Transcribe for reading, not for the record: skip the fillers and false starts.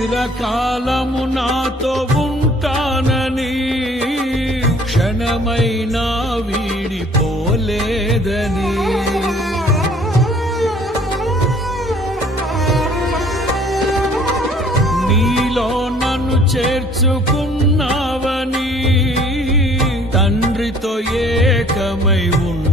చిరకాలము నాతో ఉంటానని క్షణమైనా వీడిపోలేదని నీలో నన్ను చేర్చుకున్నావని తండ్రితో ఏకమై ఉన్న